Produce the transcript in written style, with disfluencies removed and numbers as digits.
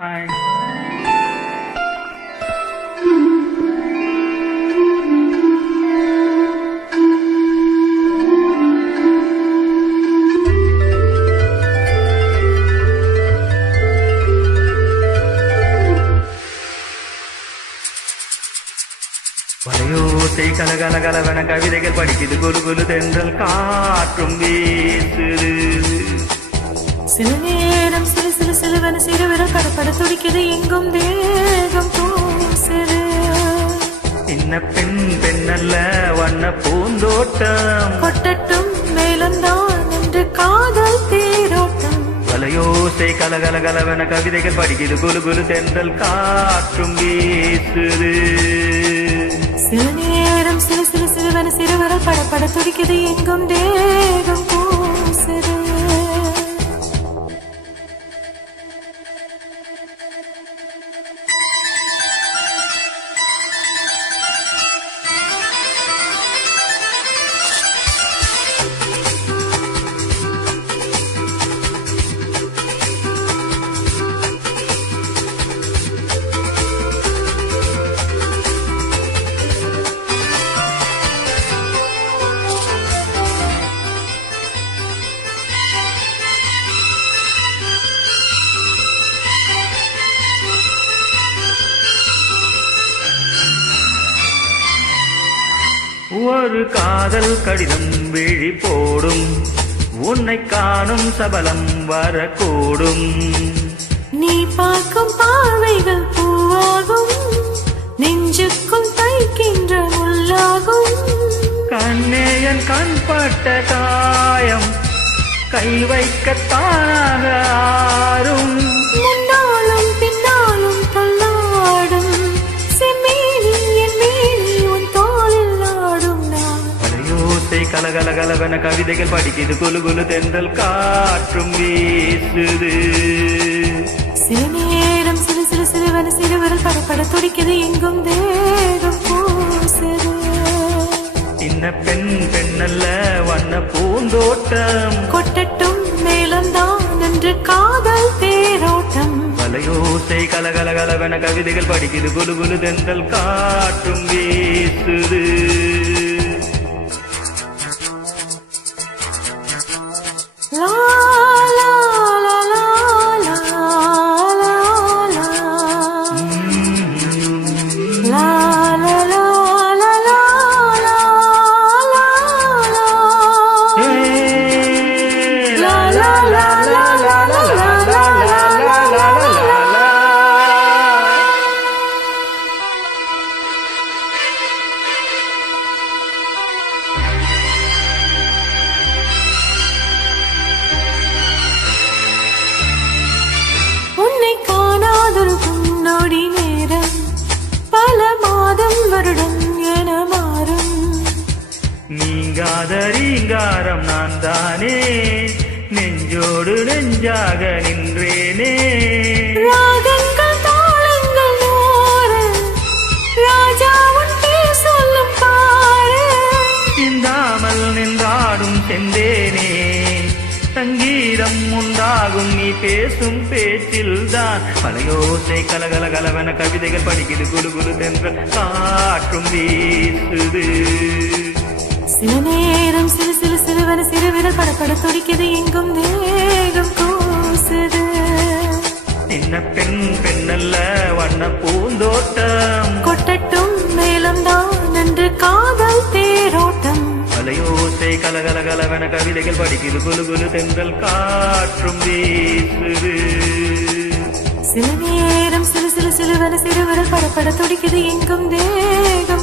Hi. வளையோசை கலகலகலவன கவிதைகள் படிக்குது, குலு குலு தென்றல் காற்றும் வீசுது. சில நேரம் சிறு சிறு சிறுவன சிறுவிரல் படப்பட துடிக்குது, எங்கும் தேகம் பூசுது. சின்ன பெண் பெண்ணல்ல வண்ண பூந்தோட்டம், கொட்டட்டும் மேலந்தான் என்று காதல் தேரோட்டம். வளையோசை கலகலகலவன கவிதைகள் படிக்குது, குலு குலு தென்றல் காற்றும் வீசுது. சில நேரம் சிறு சிறு சிறுவன சிறுவிரல் படப்பட துடிக்குது, எங்கும் தேகம் பூசுது. ஒரு காதல் கடிதம் விழி போடும், உன்னை காணும் சபலம் வரக்கூடும். நீ பார்க்கும் பார்வைகள் பூவாகும், நெஞ்சுக்கும் தைக்கின்ற முள்ளாகும். கண்ணேயன் கண்பட்ட காயம் கை வைக்கத்தானாக ஆறும். முன்னாலும் பின்னாலும் தள்ளாடும் செம்மேனி என் மேனி உன் தோளில் ஆடும் நான். வளையோசை கலகலகலவன கவிதைகள் படிக்குது, குலு குலு தென்றல் காற்றும் வீசுது. சில நேரம் சிறு சிறு சிறுவன சிறுவிரல் படப்பட துடிக்குது, எங்கும் தேகம் பூசுது. சின்ன பெண் பெண்ணல்ல வண்ண பூந்தோட்டம், கொட்டட்டும் மேலந்தான் என்று காதல் தேரோட்டம். வளையோசை கலகலகலவன கவிதைகள் படிக்குது, குலு குலு தென்றல் காற்றும் வீசுது. லா லா லா லா லா லா லா. லா லா லா லா லா லா லா லா. லா லா லா லா லா லா லா லா லா லா. உன்னை காணாதொரு நொடி நேரம் பல மாதம் வருடம் என மாறும். நீங்காத ரீங்காரம் நான் தானே, நெஞ்சோடு நெஞ்சாக நின்றேனே. ராகங்கள் தாளங்கள் நூறு, ராஜா உன் பேர் சொல்லும் பாரு. சிந்தாமல் நின்றாடும் செந்தேனே, சங்கீதம் உண்டாகும் நீ பேசும் பேச்சில்தான். வளையோசை கலகலகலவன கவிதைகள் படிக்குது, குலு குலு தென்றல் காற்றும் வீசுது. சில நேரம் சிறு சிறு சிறுவன சிறுவிரல் படப்பட துடிக்குது, எங்கும் தேகம் கூசுது. சின்ன பெண் பெண்ணல்ல வண்ண பூந்தோட்டம், கொட்டட்டும் மேலந்தான் என்று காதல் தேரோட்டம். வளையோசை கலகலகலவன கவிதைகள் படிக்குது, குலு குலு தென்றல் காற்றும் வீசுது. சில நேரம் சிறு சிறு சிறுவன சிறுவிரல் படப்பட துடிக்குது, எங்கும் தேகம்